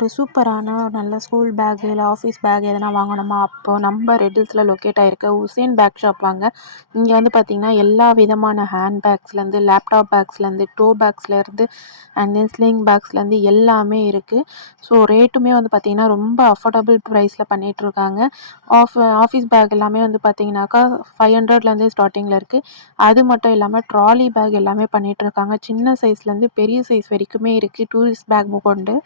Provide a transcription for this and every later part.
ஒரு சூப்பரான நல்ல ஸ்கூல் பேக் இல்லை ஆஃபீஸ் பேக் எதனா வாங்கணுமா, அப்போ நம்ம ரெட்டில்ஸில் லொக்கேட் ஆகிருக்க உசேன் பேக் ஷாப் வாங்க. இங்கே வந்து பார்த்திங்கன்னா எல்லா விதமான ஹேண்ட் பேக்ஸ்லேருந்து லேப்டாப் பேக்ஸ்லேருந்து டோ பேக்ஸ்லேருந்து அண்ட் தென் ஸ்லிங் பேக்ஸ்லேருந்து எல்லாமே இருக்குது. ஸோ ரேட்டுமே வந்து பார்த்திங்கன்னா ரொம்ப அஃபோர்டபுள் ப்ரைஸில் பண்ணிகிட்ருக்காங்க. ஆஃபீஸ் பேக் எல்லாமே வந்து பார்த்திங்கனாக்கா 500லேருந்தே ஸ்டார்டிங்கில் இருக்குது. அது மட்டும் இல்லாமல் ட்ராலி பேக் எல்லாமே பண்ணிகிட்ருக்காங்க. சின்ன சைஸ்லேருந்து பெரிய சைஸ் வரைக்குமே இருக்குது, டூரிஸ்ட் பேக் கொண்டு.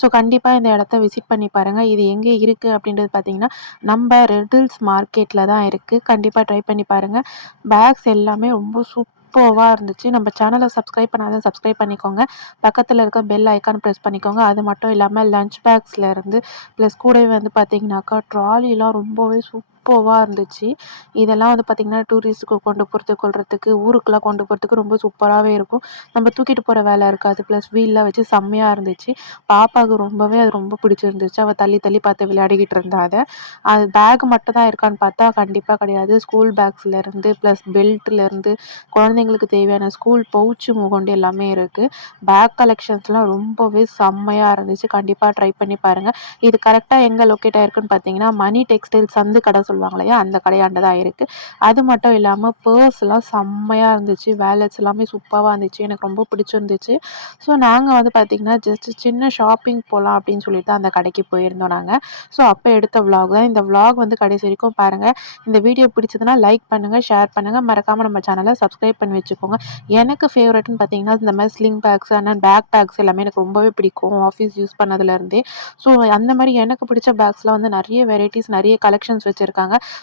ஸோ கண்டிப்பாக இந்த இடத்த விசிட் பண்ணி பாருங்கள். இது எங்கே இருக்குது அப்படின்றது பார்த்தீங்கன்னா நம்ம ரெட்டில்ஸ் மார்க்கெட்டில் தான் இருக்குது. கண்டிப்பாக ட்ரை பண்ணி பாருங்கள். பேக்ஸ் எல்லாமே ரொம்ப சூப்பராக இருந்துச்சு. நம்ம சேனலை சப்ஸ்கிரைப் பண்ணாதான் சப்ஸ்கிரைப் பண்ணிக்கோங்க. பக்கத்தில் இருக்க பெல் ஐக்கான் ப்ரெஸ் பண்ணிக்கோங்க. அது மட்டும் இல்லாமல் லஞ்ச் பேக்ஸ்லேருந்து ப்ளஸ் கூடவே வந்து பார்த்திங்கனாக்கா ட்ராலிலாம் ரொம்பவே சூப்பராக இருந்துச்சு. இதெல்லாம் வந்து பார்த்திங்கன்னா டூரிஸ்ட்டுக்கு கொள்றதுக்கு ஊருக்கெலாம் கொண்டு போகிறதுக்கு ரொம்ப சூப்பராகவே இருக்கும். நம்ம தூக்கிட்டு போகிற வேலை இருக்காது. ப்ளஸ் வீல்லாம் வச்சு செம்மையாக இருந்துச்சு. பாப்பாவுக்கு ரொம்பவே அது ரொம்ப பிடிச்சிருந்துச்சு. அவள் தள்ளி தள்ளி பார்த்து விளையாடிக்கிட்டு இருந்தா. அது பேக் மட்டும் தான் இருக்கான்னு பார்த்தா கண்டிப்பாக கிடையாது. ஸ்கூல் பேக்ஸ்லேருந்து ப்ளஸ் பெல்ட்லேருந்து குழந்தைங்களுக்கு தேவையான ஸ்கூல் பவுச்சு முதற்கொண்டு எல்லாமே இருக்குது. பேக் கலெக்ஷன்ஸ்லாம் ரொம்பவே செம்மையாக இருந்துச்சு. கண்டிப்பாக ட்ரை பண்ணி பாருங்கள். இது கரெக்டாக எங்கே லொக்கேட் ஆகிருக்குன்னு பார்த்தீங்கன்னா மணி டெக்ஸ்டைல் சந்து கடை சொல்லுவாங்க இல்லையா, அந்த கடையாண்ட தான் இருக்குது. அது மட்டும் இல்லாமல் பர்ஸ்லாம் செம்மையாக இருந்துச்சு. வேலட்ஸ் எல்லாமே சூப்பராக இருந்துச்சு. எனக்கு ரொம்ப பிடிச்சிருந்துச்சு. ஸோ நாங்கள் வந்து பார்த்திங்கன்னா ஜஸ்ட் சின்ன ஷாப்பிங் போகலாம் அப்படின்னு சொல்லிட்டு அந்த கடைக்கு போயிருந்தோம் நாங்கள். ஸோ அப்போ எடுத்த விலாக் தான் இந்த விலாக். வந்து கடைசி வரைக்கும் பாருங்கள். இந்த வீடியோ பிடிச்சதுன்னா லைக் பண்ணுங்கள், ஷேர் பண்ணுங்கள். மறக்காமல் நம்ம சேனலை சப்ஸ்கிரைப் பண்ணி வச்சுக்கோங்க. எனக்கு ஃபேவரட்னு பார்த்தீங்கன்னா இந்த மாதிரி ஸ்லிங் பேக்ஸ் அண்ட் பேக்ஸ் எல்லாமே எனக்கு ரொம்பவே பிடிக்கும் ஆஃபீஸ் யூஸ் பண்ணதுலேருந்தே. ஸோ அந்த மாதிரி எனக்கு பிடிச்ச பேக்ஸ்லாம் வந்து நிறைய வெரைட்டிஸ் நிறைய கலெக்ஷன்ஸ் வச்சுருக்காங்க.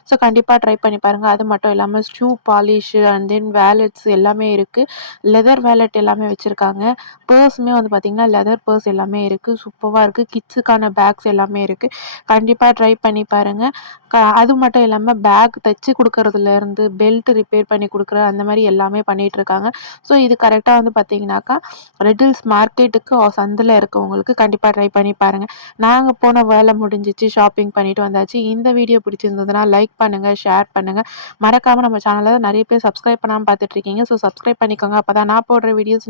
ஸோ கண்டிப்பாக ட்ரை பண்ணி பாருங்கள். அது மட்டும் இல்லாமல் shoe polish and then wallets எல்லாமே இருக்குது. லெதர் வேலட் எல்லாமே வச்சுருக்காங்க. பர்ஸுமே வந்து பார்த்திங்கன்னா லெதர் பர்ஸ் எல்லாமே இருக்குது. சூப்பராக இருக்குது. கிட்ஸுக்கான பேக்ஸ் எல்லாமே இருக்குது. கண்டிப்பாக ட்ரை பண்ணி பாருங்கள். அது மட்டும் இல்லாமல் பேக் தைச்சி கொடுக்கறதுலேருந்து பெல்ட் ரிப்பேர் பண்ணி கொடுக்குற அந்த மாதிரி எல்லாமே பண்ணிகிட்ருக்காங்க. ஸோ இது கரெக்டாக வந்து பார்த்திங்கனாக்கா ரெட்டில்ஸ் மார்க்கெட்டுக்கு சந்தில் இருக்கவங்களுக்கு கண்டிப்பாக ட்ரை பண்ணி பாருங்கள். நாங்கள் போன வேலை முடிஞ்சிச்சு, ஷாப்பிங் பண்ணிவிட்டு வந்தாச்சு. இந்த வீடியோ பிடிச்சிருந்ததுன்னா லைக் பண்ணுங்கள், ஷேர் பண்ணுங்கள். மறக்காமல் நம்ம சேனலை நிறைய பேர் சப்ஸ்கிரைப் பண்ணாமல் பார்த்துட்ருக்கீங்க. ஸோ சப்ஸ்கிரைப் பண்ணிக்கோங்க. அப்போ தான் நான் போடுற வீடியோஸ்